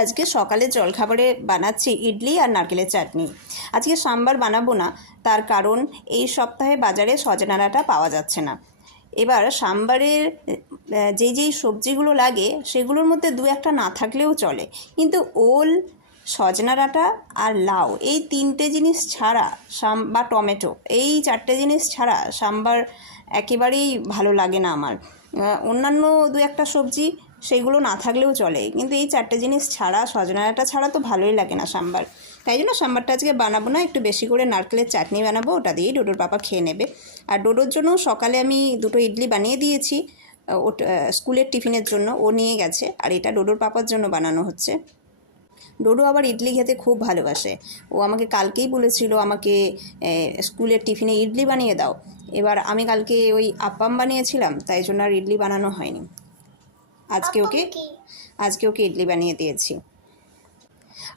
আজকে সকালে জলখাবারে বানাচ্ছি ইডলি আর নারকেলের চাটনি। আজকে সাম্বার বানাবো না, তার কারণ এই সপ্তাহে বাজারে সজনা ডাঁটা পাওয়া যাচ্ছে না। এবার সাম্বারের যেই সবজিগুলো লাগে সেগুলোর মধ্যে দু একটা না থাকলেও চলে, কিন্তু ওল, সজনা ডাঁটা আর লাউ এই তিনটে জিনিস ছাড়া বা টমেটো, এই চারটে জিনিস ছাড়া সাম্বার একেবারেই ভালো লাগে না আমার। অন্যান্য দু একটা সবজি সেইগুলো না থাকলেও চলে, কিন্তু এই চারটে জিনিস ছাড়া, সজনা ডাঁটা ছাড়া তো ভালোই লাগে না সাম্বার। তাই জন্য সাম্বারটা আজকে বানাবো না, একটু বেশি করে নারকেলের চাটনি বানাবো, ওটা দিয়েই ডোডোর পাপা খেয়ে নেবে। আর ডোডোর জন্য সকালে আমি দুটো ইডলি বানিয়ে দিয়েছি, ওটা স্কুলের টিফিনের জন্য ও নিয়ে গেছে, আর এটা ডোডোর পাপার জন্য বানানো হচ্ছে। ডোডো আবার ইডলি খেতে খুব ভালোবাসে। ও আমাকে কালকেই বলেছিল আমাকে স্কুলের টিফিনে ইডলি বানিয়ে দাও। এবার আমি কালকে ওই আপ্পাম বানিয়েছিলাম, তাই জন্য আর ইডলি বানানো হয়নি। আজকে ওকে ইডলি বানিয়ে দিয়েছি।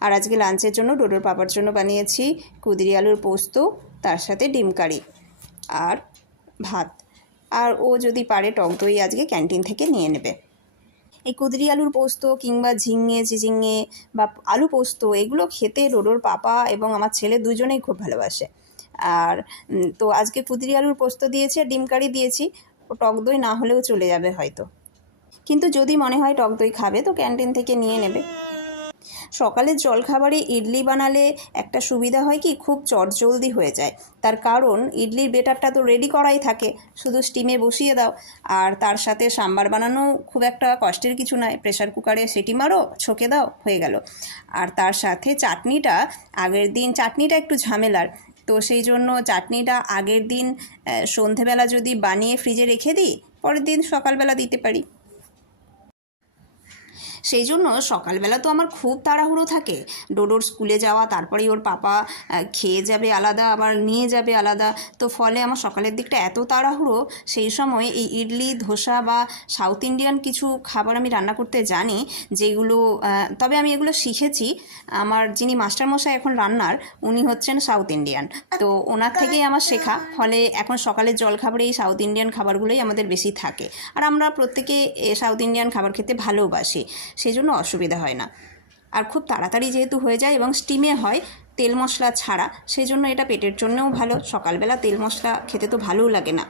আর আজকে লাঞ্চের জন্য ডোডোর পাপার জন্য বানিয়েছি কুদরি আলুর পোস্ত, তার সাথে ডিম কারি আর ভাত। আর ও যদি পারে টক দই আজকে ক্যান্টিন থেকে নিয়ে নেবে। এই কুদরি আলুর পোস্ত কিংবা ঝিঙে চিচিঙে বা আলু পোস্ত, এগুলো খেতে ডোডোর পাপা এবং আমার ছেলে দুজনেই খুব ভালোবাসে। আর তো আজকে কুদরি আলুর পোস্ত দিয়েছি আর ডিম কারি দিয়েছি। ও টক দই না হলেও চলে যাবে হয়তো, কিন্তু যদি মনে হয় টক দই খাবে তো ক্যান্টিন থেকে নিয়ে নেবে। সকালের জলখাবারে ইডলি বানালে একটা সুবিধা হয় কি, খুব চটজলদি হয়ে যায়। তার কারণ ইডলির বেটারটা তো রেডি করাই থাকে, শুধু স্টিমে বসিয়ে দাও। আর তার সাথে সাম্বার বানানো খুব একটা কষ্টের কিছু নয়, প্রেসার কুকারে সিটি মারো, ছকে দাও, হয়ে গেল। আর তার সাথে চাটনিটা আগের দিন, চাটনিটা একটু ঝামেলার, তো সেই জন্য চাটনিটা আগের দিন সন্ধেবেলা যদি বানিয়ে ফ্রিজে রেখে দিই, পরের দিন সকালবেলা দিতে পারি। সেই জন্য সকালবেলা তো আমার খুব তাড়াহুড়ো থাকে, ডোডোর স্কুলে যাওয়া, তারপরেই ওর পাপা খেয়ে যাবে আলাদা, আবার নিয়ে যাবে আলাদা। তো ফলে আমার সকালের দিকটা এত তাড়াহুড়ো, সেই সময় এই ইডলি, ধোসা বা সাউথ ইন্ডিয়ান কিছু খাবার আমি রান্না করতে জানি, যেগুলো তবে আমি এগুলো শিখেছি আমার যিনি মাস্টারমশাই এখন রান্নার, উনি হচ্ছেন সাউথ ইন্ডিয়ান, তো ওনার থেকেই আমার শেখা। ফলে এখন সকালের জলখাবারে এই সাউথ ইন্ডিয়ান খাবারগুলোই আমাদের বেশি থাকে, আর আমরা প্রত্যেকে সাউথ ইন্ডিয়ান খাবার খেতে ভালোবাসি, সেই জন্য অসুবিধা হয় না। আর খুব তাড়াতাড়ি যেহেতু হয়ে যায় এবং স্টিমে হয়, তেল মশলা ছাড়া, সেই জন্য এটা পেটের জন্যও ভালো। সকালবেলা তেল মশলা খেতে তো ভালোও লাগে না।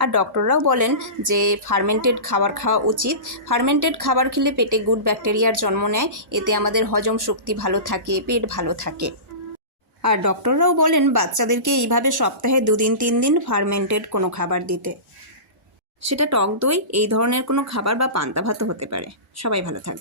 আর ডক্টররাও বলেন যে ফার্মেন্টেড খাবার খাওয়া উচিত। ফার্মেন্টেড খাবার খেলে পেটে গুড ব্যাকটেরিয়ার জন্ম নেয়, এতে আমাদের হজম শক্তি ভালো থাকে, পেট ভালো থাকে। আর ডক্টররাও বলেন বাচ্চাদেরকে এইভাবে সপ্তাহে 2 দিন 3 দিন ফার্মেন্টেড কোনো খাবার দিতে, সেটা টক দই, এই ধরনের কোনো খাবার বা পান্তা ভাতও হতে পারে। সবাই ভালো থাকবে।